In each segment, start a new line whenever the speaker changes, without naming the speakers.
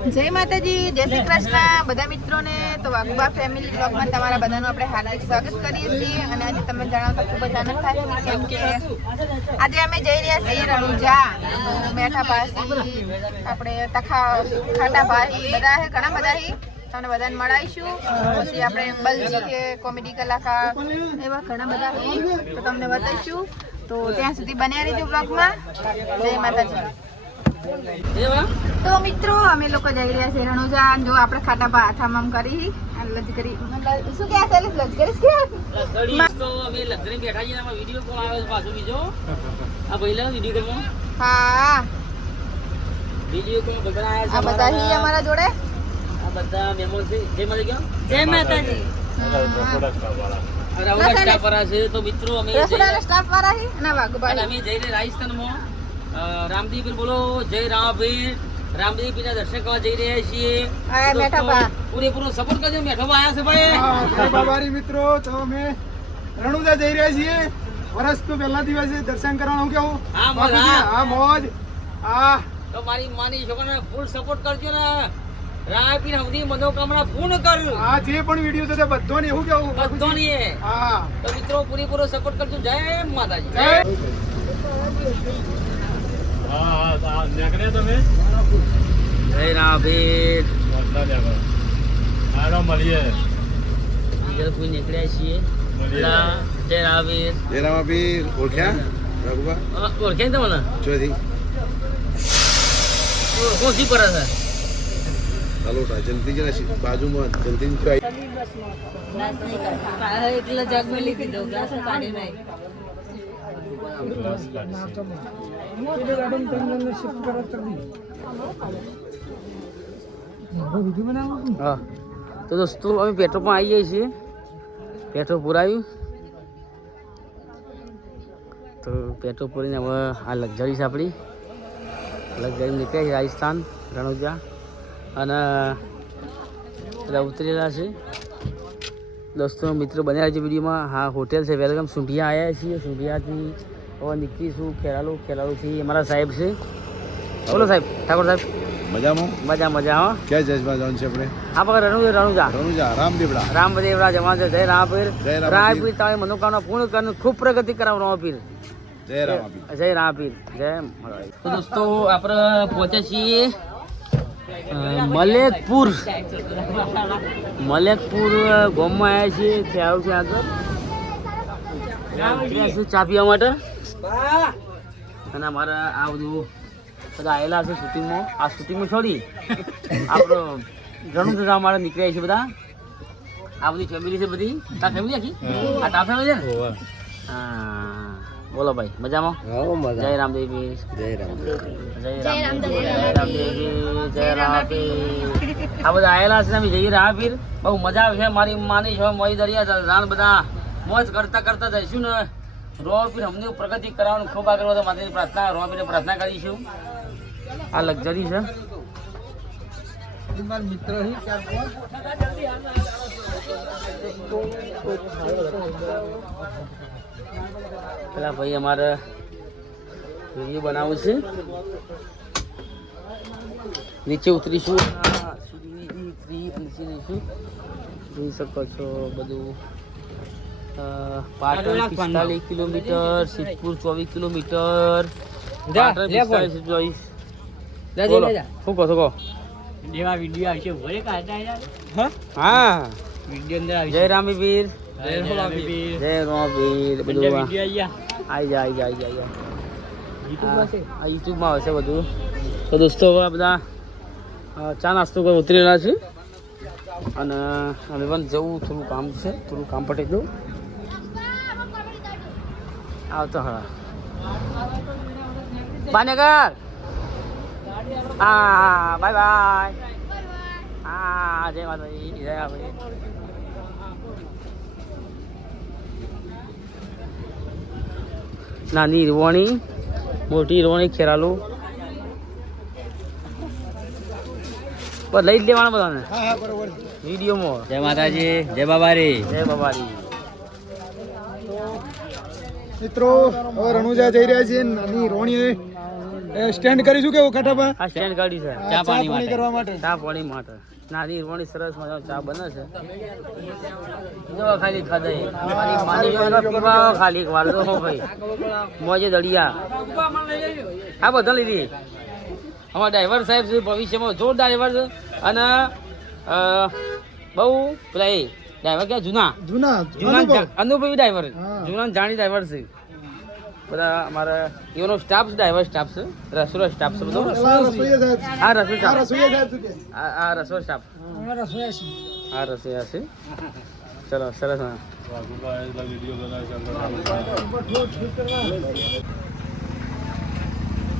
જય માતાજી, જય શ્રી કૃષ્ણ. બધા મિત્રોને તો વાઘુબા ફેમિલી બ્લોગમાં તમારા બધાનું આપણે હાર્દિક સ્વાગત કરીએ છીએ અને આજે તમે જણાવતા ખૂબ જ આનંદ થાય છે કેમ કે આજે અમે જઈ રહ્યા છીએ રણુજા મેઠા પાસી આપણે તખા ખાટા ભાઈ બધા છે ઘણા બધા છે તમને બધાને મળાવીશું. પછી આપણે બલજી કે કોમેડી કલાકાર, એવા ઘણા બધા છે તો તમને બતાવીશું. તો ત્યાં સુધી બન્યા રહેજો બ્લોગમાં જય માતાજી. તો મિત્રો અમે લોકો જઈ રહ્યા છે રણુજા જો આપણે ખાટા પા હાથામાં આમ કરી. આ લજકરી શું કહે છે લજગરી કે?
તો અમે લજગરી બેઠા છીએ એમાં વીડિયો કોલ આવ્યો પાછો બીજો? આ પહેલા વીડિયો કોલમાં
હા.
વીડિયો કોલ બધા
આ બધા હી અમારા જોડે?
આ બધા મેમો છે. જય માતા ગયો?
જય માતાજી.
રાવડા સ્ટાફ વાળા છે. તો મિત્રો અમે જઈ
રસોડાના સ્ટાફ વાળા હી? ના
અને અમે જઈ રહ્યા રાજસ્થાનમાં અ, બોલો જય રામપીર રામદેવપીરના દર્શન કરવા જઈ રહ્યા છીએ. પૂરેપૂરો સપોર્ટ કરજો મેઠો ભાઈ આવ્યા છે ભાઈ.
બાબારી મિત્રો તો અમે રણુદા જઈ રહ્યા છીએ. વર્ષ તો પહેલા દિવસે દર્શન કરવાનું કેવું
હા, મોજ, હા.
મોજ. હા.
તો મારી માની છોકરાને ફૂલ સપોર્ટ કરજો ને. રામપીર હમની મનોકામના પૂર્ણ કર.
આ જે પણ વીડિયો છે તે બધોને એવું કેવું
બધાની.
હા.
તો મિત્રો પૂરેપૂરો સપોર્ટ કરજો. જય માતાજી.
જય.
જય રામપીર બીજા કોઈ નીકળ્યા છીએ. જય રામપીર
જયરામાપીર ઓળખ્યા? રઘુબા?
અ, ઓળખે ને તમને?
ચોથી.
કોણ પર છે
તાલોટા જંતીજીના બાજુમાં જંતી
ગ્લાસ નહીં કરતા એટલે જગમાં લીધી દઉં ગ્લાસ કાઢી નહીં
હા. તો દોસ્તો, અમે પેટ્રોલ પણ આવી જઈએ છીએ. પેટ્રોલ પુરાવ્યું. તો પેટ્રોલ પૂરીને હવે આ લક્ઝરી છે આપણી. લક્ઝરી નીકળ્યા છે રાજસ્થાન, રણુજા. અને બધા ઉતરેલા છે. દોસ્તો, મિત્રો બન્યા છે વિડીયોમાં. હા, હોટેલ છે. વેલકમ. સુંઢિયા આવ્યા છીએ. સુંઢિયાથી હવે નીકળીશું ખેરાલુ ખેરાલુથી અમારા સાહેબ છે. બોલો સાહેબ ઠાકોર સાહેબ.
મજામાં?
મજા મજા હા.
ક્યાં જજમાં જવાનું છે આપણે?
આ રણુજા રણુજા.
રણુજા રામદેવડા.
રામદેવરા જમા છે. જય રામપીર
જય રામપીર.
તારી મનોકામના પૂર્ણ કરીને ખૂબ પ્રગતિ કરાવ રામપીર.
જય રામાપીર.
જય રામપીર. જય તો દોસ્તો આપણે છીએ મલેકપુર. મલેકપુર ગામમાં આવ્યા છીએ ત્યાં આગળ. ચા પીવા માટે. અને અમારા આ બધું બધા આવેલા છે શૂટિંગમાં. આ શૂટિંગમાં છોડી આપણો ઘણું બધા અમારે નીકળ્યા છે બધા. આ બધી ફેમિલી છે બધી. તા ફેમિલી આખી? આ તા ફેમિલી છે? ને હા. બોલો ભાઈ મજામાં? જય રામદેવી
જય રામ
જય રામદેવ જય રામદેવી જય રામપીર આ બધા આયેલા છે ને અમે જઈએ રામપીર બહુ મજા આવે છે મારી માની છે મોઈ દરિયા રાન બધા. મોજ કરતા કરતા જઈશું ને. રોપીર અમને પ્રગતિ કરાવવાનું ખૂબ આગળ વધે માતાની પ્રાર્થના રોપીને પ્રાર્થના કરીશું. આ લક્ઝરી છે. પેલા ભાઈ અમારે વીડિયો બનાવવું છે. નીચે ઉતરીશું. નીચે જોઈ શકો છો બધું. પાટણ પિસ્તાલીસ કિલોમીટર સિદ્ધપુર ચોવીસ કિલોમીટર ચોવીસ શું કહો છો કહો?
વીડિયો આવશે ભલે કાઢતા
હા?
વીડિયો અંદર
જય રામીવીર
જય રામાપીર.
જય રામીવીર બધું આ- આઈ જા આઈ જા આઈ જા આ યુટ્યુબમાં આવશે બધું. તો દોસ્તો હવે બધા ચા નાસ્તો ઉતરી રહ્યા છે. અને અમે પણ જવું થોડું કામ છે થોડું કામ પટી દઉં. આવતો હા ભાનગર હા બાય બાય. હા જય માતાજી જય ભાઈ નાની રવાણી મોટી રવાણી ખેરાલુ. લઈ જ લેવાના બધાને. વિડીયોમાં.
જય માતાજી જય બાબારી.
જય બાબારી.
મિત્રો હવે રણુજા જઈ રહ્યા છીએ નાની રોણી સ્ટેન્ડ કરીશું કેવું ખાટાબા
હા સ્ટેન્ડ ગાડી છે.
ચા પાણી કરવા માટે.
ચા પાણી માટે. નાની રોણી સરસ મજાનો ચા બને છે. જો ખાલી ખાધે મારી માની જો પીવા ખાલી એક વાર તો ભાઈ. મોજે દળિયા. આ બધા લીધી. અમારા ડ્રાઈવર સાહેબ ભવિષ્યમાં જોરદાર ડ્રાઈવર છે. અને બહુ પેલા ડ્રાઈવર ક્યાં જૂના?
જૂના
જૂના
અનુભવ.
ડ્રાઈવર જૂના જાણી ડ્રાઈવર છે. બધા અમારા એનો સ્ટાફ ડ્રાઈવર સ્ટાફ છે. રસોડો સ્ટાફ છે બધો. હા રસોઈ
આ
સ્ટાફ
હા કે?
રસોઈ સ્ટાફ આ રસોઈયા છે. ચલો સરસ હા.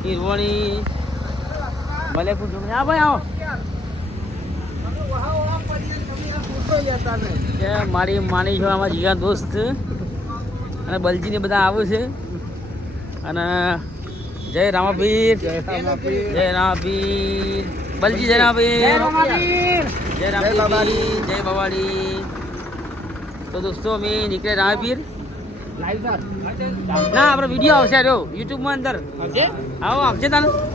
ઈરવણી મલેકુર જમણી. આ ભાઈ આવો. મારી માની છો આમાં જીગા દોસ્ત. અને બલજીને બધા આવે છે. અને જય રામાપીર. જય રામાપીર. બલજી જય રામાપીર. જય રામાપીર. જય ભવાડી તો દોસ્તો અમે નીકળે રામાપીર. ના આપણો વીડિયો આવશે રહ્યો યુટ્યુબમાં અંદર. આવો આવશે તને.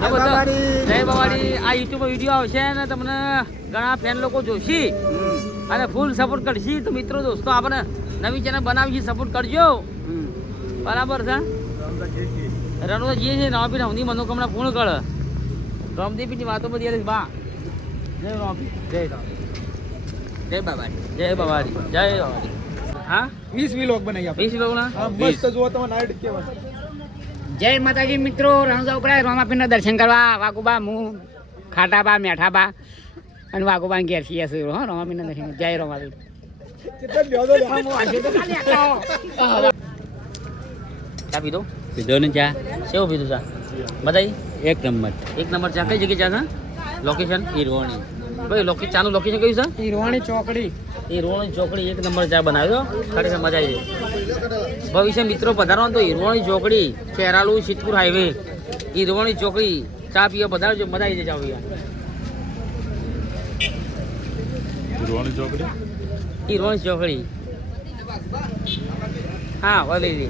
જય ભવાડી. આ યુટ્યુબમાં વીડિયો આવશે અને તમને ઘણા ફેન લોકો જોશી. અને ફૂલ સપોર્ટ કરશી. તો મિત્રો દોસ્તો આપણે નવી ચેનલ બનાવી સપોર્ટ કરજો. બરાબર છે? રણો જે છે રામપીર નવની મનોકામના પૂર્ણ કર. રામદેવીની વાતો બધી અરે બા. જય રામપીર જય જય બાબાડી જય બાબાડી જય બાબાડી હા?
વીસ વિલોક બનાવી
વીસ લોકોના
ના? મસ્ત જુઓ તમે નાઈટ કેવા
જય માતાજી મિત્રો રણુજા ઉપરાય રોમાપીરના દર્શન કરવા. વાઘુબા હું ખાટાબા મેઠાબા અને વાઘુબા ઘેર છીએ છીએ હો રોમાપીરના દર્શન. જય.
ચા પીધો?
પીધો ને ચા.
કેવું પીધું ચા? બધાઈ
એક નંબર
એક નંબર ચા. કઈ જગ્યાએ ચા છે? લોકેશન
ઈરવાણી.
ભાઈ લોકેશન ચાનું લોકેશન કયું છે?
ઈરવાણી ચોકડી.
ઈરવાણી ચોકડી. એક નંબર ચા બનાવ્યો. ખરેખર મજા આવી જાય ભવિષ્ય મિત્રો પધારો તો હિરવણી ચોકડી ખેરાલુ સિદ્ધપુર હાઈવે હિરવણી ચોકડી ચા પીવા પધારજો મજા આવી જાય ચા ચોકડી? હિરવણી ચોકડી. હા વળી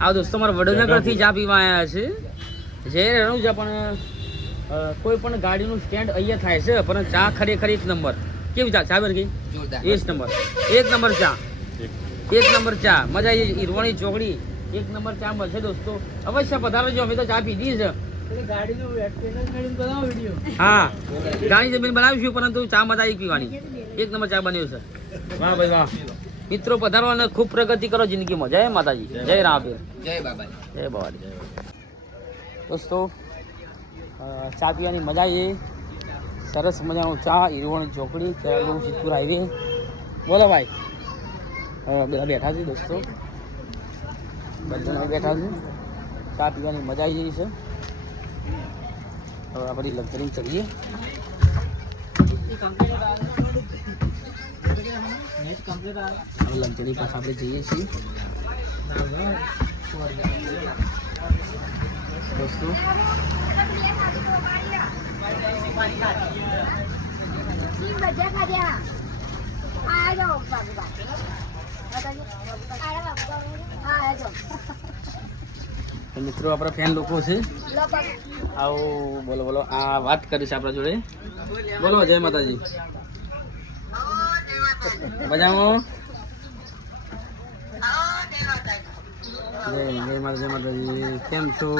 આ દોસ્તો મારા વડોદરાથી ચા પીવા આવ્યા છે. જે રહેવું છે પણ કોઈ પણ ગાડીનું સ્ટેન્ડ અહીંયા થાય છે પણ ચા ખરેખર એક નંબર. કેવી ચા ચા બેન કઈ એક નંબર. એક નંબર ચા. એક નંબર ચા. મજા આવી ઈરવાણી ચોકડી. એક નંબર ચા મળશે દોસ્તો. અવશ્ય પધારજો. અમે તો ચા પીધી છે. હા. ગાડી જમીન બનાવીશું પરંતુ ચા મજા આવી પીવાની એક નંબર ચા બન્યો છે. વાહ ભાઈ વાહ. મિત્રો પધારો અને ખૂબ પ્રગતિ કરો. જિંદગીમાં જય માતાજી. જય રામ.
જય બાબા
જય બાબા દોસ્તો ચા પીવાની મજા આવી સરસ મજાનું ચા, ઈરવણી ચોકડી ચાલુ સિદ્ધપુર હાઈવે બોલો ભાઈ. બધા બેઠા છે દોસ્તો. બધા બેઠા છે. ચા પીવાની મજા આવી ગઈ છે. હવે આપણે લક્ઝરી ચડીએ હવે પાસે આપણે જઈએ છીએ. દોસ્તો. મિત્રો, આપણા ફેન લોકો છે. આવો, બોલો બોલો. આ વાત કરી છે આપણા જોડે. બોલો, જય માતાજી. મજામાં જય જય માતા જય માતાજી. કેમ છો?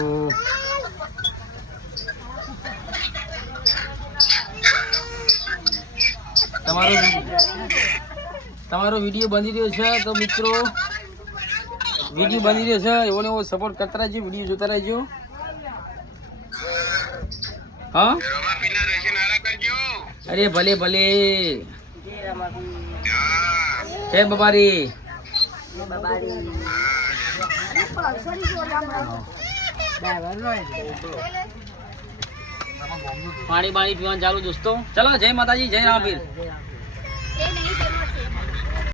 તમારો તમારો વીડિયો બની રહ્યો છે તો મિત્રો વીડિયો બની રહ્યો છે એવો ને એવો સપોર્ટ કરતા રહેજો વીડિયો જોતા રહેજો. હા? અરે ભલે ભલે. જય બબારી. પાણી બાણી પીવાનું ચાલુ દોસ્તો. ચલો જય માતાજી જય રામપીર